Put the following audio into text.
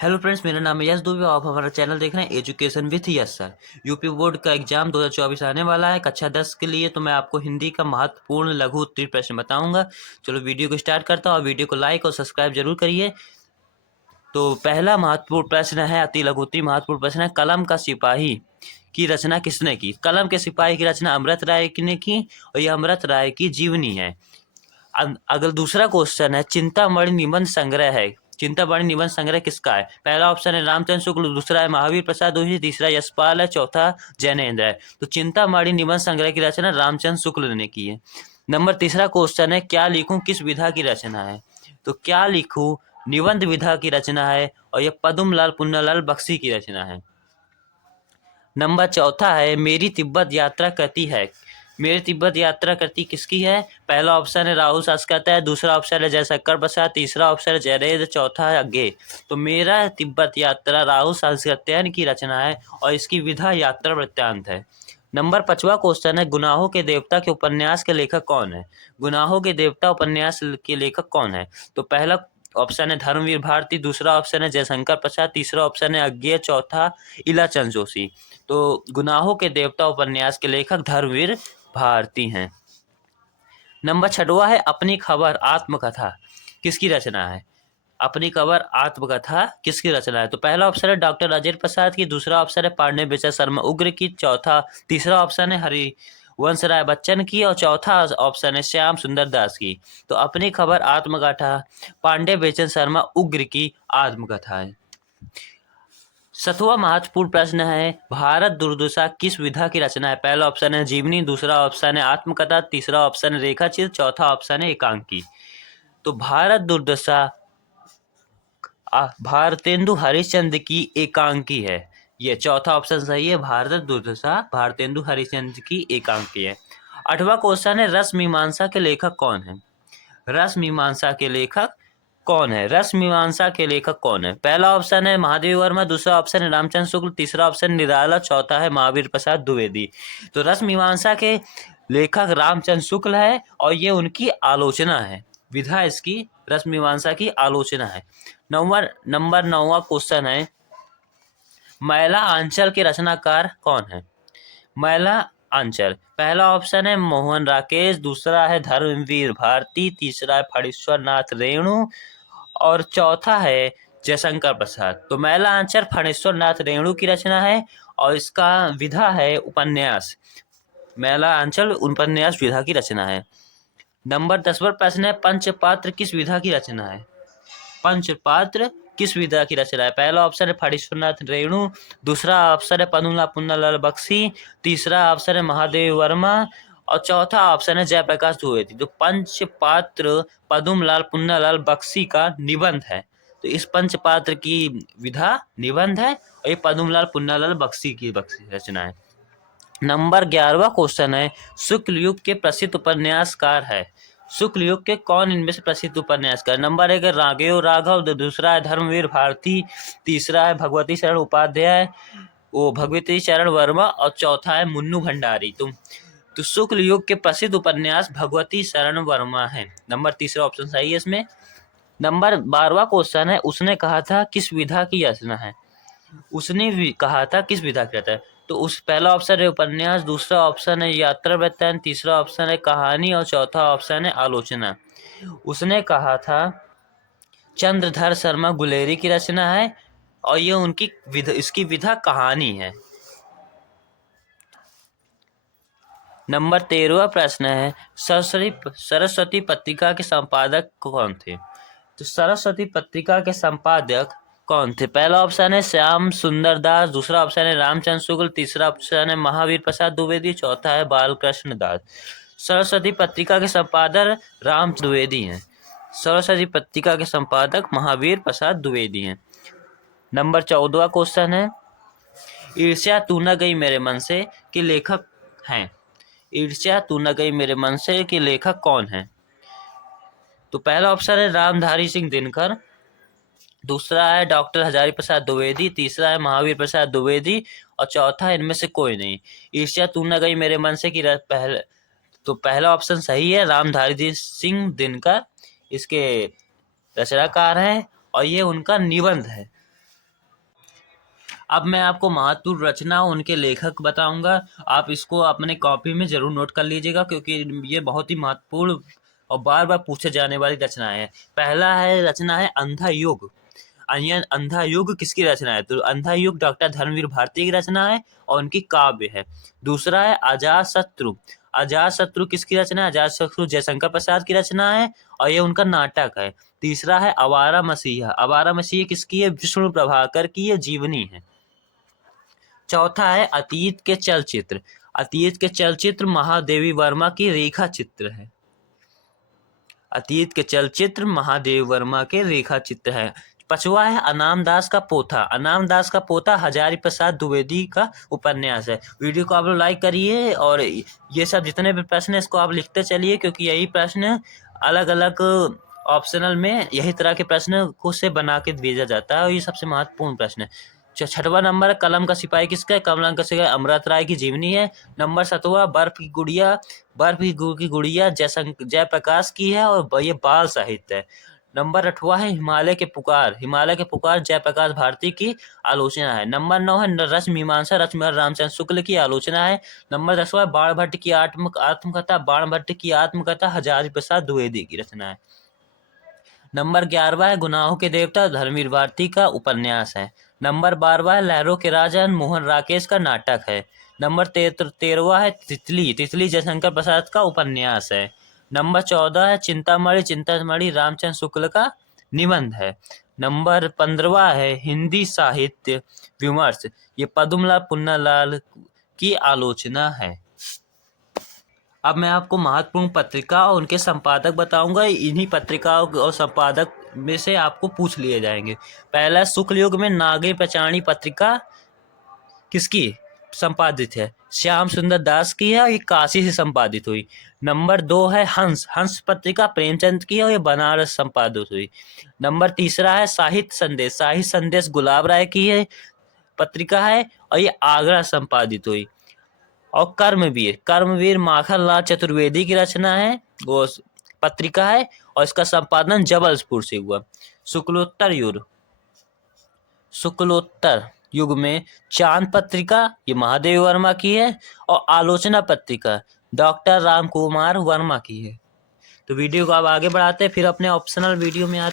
Hello friends, मेरा नाम है यश दुबे और आप हमारा चैनल देख रहे हैं education with Yash sir. UP board का एग्जाम 2024 आने वाला है कक्षा 10 के लिए, तो मैं आपको हिंदी का महत्वपूर्ण लघु उत्तरीय प्रश्न बताऊंगा। चलो वीडियो को स्टार्ट करता हूँ और वीडियो को लाइक और सब्सक्राइब जरूर करिए। तो पहला महत्वपूर्ण प्रश्न है, अति लघु उत्तरीय महत्वपूर्ण प्रश्न है, कलम का सिपाही की रचना किसने की? कलम के सिपाही की रचना अमृत राय ने की और यह अमृत राय की जीवनी है। अगर दूसरा क्वेश्चन है, चिंतामणि निबंध संग्रह है, चिंतामणि निबंध संग्रह किसका है? पहला ऑप्शन है रामचंद्र शुक्ल, दूसरा है महावीर प्रसाद दोषी, तीसरा यशपाल है, चौथा जैनेन्द्र है। तो चिंतामणि निबंध संग्रह की रचना रामचंद्र शुक्ल ने की है। नंबर तीसरा क्वेश्चन है, क्या लिखूं किस विधा की रचना है? तो क्या लिखूं निबंध विधा की रचना है और यह पद्मलाल पुन्नालाल बख्शी की रचना है। नंबर चौथा है, मेरी तिब्बत यात्रा कहती है, मेरी तिब्बत यात्रा करती किसकी है? पहला ऑप्शन है राहुल सास्कृत्य है, दूसरा ऑप्शन है जयशंकर प्रसाद, तीसरा ऑप्शन है जयरेद, चौथा है अज्ञे। तो मेरा तिब्बत यात्रा राहुल सास्कृत्य की रचना है और इसकी विधा यात्रा वृत्तांत है। नंबर 5वां क्वेश्चन है, गुनाहों के देवता के उपन्यास के लेखक कौन है? गुनाहों के देवता उपन्यास के लेखक कौन है? तो पहला ऑप्शन है धर्मवीर भारती, दूसरा ऑप्शन है जयशंकर प्रसाद, तीसरा ऑप्शन है अज्ञेय, चौथा इलाचंद जोशी। तो गुनाहों के देवता उपन्यास के लेखक धर्मवीर भारती हैं। नंबर 6वां है, अपनी खबर आत्मकथा किसकी रचना है? अपनी खबर आत्मकथा किसकी रचना है? तो पहला ऑप्शन है डॉक्टर राजेंद्र प्रसाद की, दूसरा ऑप्शन है पांडे विजय शर्मा उग्र की, तीसरा ऑप्शन है हरिवंश राय बच्चन की और चौथा ऑप्शन है श्याम सुंदर दास की। तो अपनी खबर आत्मकथा पांडे विजय शर्मा उग्र की आत्मकथा है। 7वां महत्वपूर्ण प्रश्न है, भारत दुर्दशा किस विधा की रचना है? पहला ऑप्शन है जीवनी, दूसरा ऑप्शन है आत्मकथा, तीसरा ऑप्शन है रेखाचित्र, चौथा ऑप्शन है एकांकी। तो भारत दुर्दशा भारतेंदु हरिश्चंद्र की एकांकी है। ये चौथा ऑप्शन सही है, भारत दुर्दशा भारतेंदु हरिश्चंद्र की एकांकी है। 8वां क्वेश्चन है, रस मीमांसा के लेखक कौन है? रस मीमांसा के लेखक कौन है? रस मीमांसा के लेखक कौन है? पहला ऑप्शन है महादेव वर्मा, दूसरा ऑप्शन है रामचंद्र शुक्ल, तीसरा ऑप्शन निराला, चौथा है महावीर प्रसाद द्विवेदी। तो रस मीमांसा के लेखक रामचंद्र शुक्ल है और ये उनकी आलोचना है, विधा इसकी रस मीमांसा की आलोचना है। नंबर 9वां क्वेश्चन है, मैला आंचल के रचनाकार कौन है? मैला आंचल, पहला ऑप्शन है मोहन राकेश, दूसरा है धर्मवीर भारती, तीसरा है फणीश्वर नाथ रेणु और चौथा है जयशंकर प्रसाद। तो मैला आंचल फणीश्वर नाथ रेणु की रचना है और इसका विधा है उपन्यास। मैला आंचल उपन्यास विधा की रचना है। नंबर 10वां प्रश्न है, पंचपात्र किस विधा की रचना है? पंचपात्र किस विधा की रचना है? पहला ऑप्शन है फणीश्वरनाथ रेणु, दूसरा ऑप्शन है पद्मलाल पुन्नालाल बख्शी, तीसरा ऑप्शन है महादेव वर्मा और चौथा ऑप्शन है जयप्रकाश द्विवेदी। तो पंचपात्र पद्मलाल पुन्नालाल बख्शी का निबंध है। तो इस पंचपात्र की विधा निबंध है और ये पद्मलाल पुन्नालाल बख्शी की रचना है। नंबर 11वां क्वेश्चन है, शुक्ल युग के प्रसिद्ध उपन्यासकार है? शुक्ल युग के कौन इनमें से प्रसिद्ध उपन्यासकार? नंबर 1 है राघव राघव, दूसरा है धर्मवीर भारती, तीसरा है भगवती शरण उपाध्याय, वो भगवती शरण वर्मा और चौथा है मुन्नू भंडारी। तो शुक्ल युग के प्रसिद्ध उपन्यास भगवती शरण वर्मा है। नंबर तीसरा ऑप्शन सही है इसमें। नंबर 12वां क्वेश्चन है, उसने कहा था किस विधा की रचना है? उसने भी कहा था किस विधा की रचना है? तो उस पहला ऑप्शन है उपन्यास, दूसरा ऑप्शन है यात्रा वृत्तांत, तीसरा ऑप्शन है कहानी और चौथा ऑप्शन है आलोचना। उसने कहा था चंद्रधर शर्मा गुलेरी की रचना है और ये उनकी विधा, इसकी विधा कहानी है। नंबर 13वां प्रश्न है, सरस्वती पत्रिका के संपादक कौन थे? तो सरस्वती पत्रिका के संपादक कौन थे? पहला ऑप्शन है श्याम सुंदर दास, दूसरा ऑप्शन है रामचंद्र शुक्ल, तीसरा ऑप्शन है महावीर प्रसाद द्विवेदी, चौथा है बालकृष्ण दास। सरस्वती पत्रिका के संपादक राम द्विवेदी हैं। सरस्वती पत्रिका के संपादक महावीर प्रसाद द्विवेदी हैं। नंबर 14वां क्वेश्चन है, ईर्ष्या तू न गई मेरे मन से के लेखक हैं? ईर्ष्या तू न गई मेरे मन से के लेखक कौन है? तो पहला ऑप्शन है रामधारी सिंह दिनकर, दूसरा है डॉक्टर हजारी प्रसाद द्विवेदी, तीसरा है महावीर प्रसाद द्विवेदी और चौथा इनमें से कोई नहीं। ईर्ष्या तू न गई मेरे मन से की पहला ऑप्शन सही है, रामधारी सिंह दिनकर इसके रचनाकार हैं और ये उनका निबंध है। अब मैं आपको महत्वपूर्ण रचना उनके लेखक बताऊंगा। आप इसको अपने कॉपी में जरूर नोट कर लीजिएगा, क्योंकि ये बहुत ही महत्वपूर्ण और बार बार पूछे जाने वाली रचना है। पहला है रचना है अंधा युग। अंधा युग किसकी रचना है? तो अंधा युग डॉक्टर धर्मवीर भारती की रचना है और उनकी काव्य है। दूसरा है अजात शत्रु। अजात शत्रु किसकी रचना है? अजात शत्रु जयशंकर प्रसाद की रचना है और ये उनका नाटक है। तीसरा है आवारा मसीहा। आवारा मसीहा किसकी है? विष्णु प्रभाकर की ये जीवनी है। चौथा है अतीत के चलचित्र। अतीत के चलचित्र महादेवी वर्मा की रेखा चित्र है। अतीत के चलचित्र महादेव वर्मा के रेखा चित्र है। पांचवा है अनाम दास का पोथा। अनाम दास का पोथा हजारी प्रसाद द्विवेदी का उपन्यास है। वीडियो को आप लोग लाइक करिए और ये सब जितने भी प्रश्न है इसको आप लिखते चलिए, क्योंकि यही प्रश्न अलग अलग ऑप्शनल में यही तरह के प्रश्न को से बना के भेजा जाता है और ये सबसे महत्वपूर्ण प्रश्न है। छठवां नंबर कलम का सिपाही किसका है? कलम का सिपाही अमृत राय की जीवनी है। नंबर 7वां बर्फ की गुड़िया जयप्रकाश की है और ये बाल साहित्य है। नंबर 8वां है हिमालय के पुकार। हिमालय के पुकार जयप्रकाश भारती की आलोचना है। नंबर 9 है रस मीमांसा। रचना रामचंद्र शुक्ल की आलोचना है। नंबर 10वां बाणभट्ट की आत्मकथा। बाणभट्ट की आत्मकथा हजारी प्रसाद द्विवेदी की रचना है। नंबर 11वां है गुनाहों के देवता। धर्मवीर भारती का उपन्यास है। नंबर 12वां है लहरों के राजा। मोहन राकेश का नाटक है। नंबर 13वां है तितली। तितली जयशंकर प्रसाद का उपन्यास है। नंबर 14 है चिंतामणि। चिंतामणि रामचंद्र शुक्ल का निबंध है। नंबर 15वां है हिंदी साहित्य विमर्श। ये पद्मलाल पुन्नालाल की आलोचना है। अब मैं आपको महत्वपूर्ण पत्रिका और उनके संपादक बताऊंगा। इन्हीं पत्रिकाओं और संपादक में से आपको पूछ लिए जाएंगे। पहला शुक्ल युग में नागरी पचाणी पत्रिका किसकी संपादित है? श्याम सुंदर दास की है और ये काशी से संपादित हुई। नंबर 2 है हंस। हंस पत्रिका प्रेमचंद की है और ये बनारस संपादित हुई। नंबर 3 है साहित्य संदेश। साहित्य संदेश गुलाब राय की है पत्रिका है और ये आगरा संपादित हुई। और कर्मवीर माखनलाल चतुर्वेदी की रचना है, वो पत्रिका है और इसका संपादन जबलपुर से हुआ। शुक्लोत्तर युग में चांद पत्रिका ये महादेव वर्मा की है और आलोचना पत्रिका डॉक्टर राम कुमार वर्मा की है। तो वीडियो को अब आगे बढ़ाते हैं, फिर अपने ऑप्शनल वीडियो में आते हैं।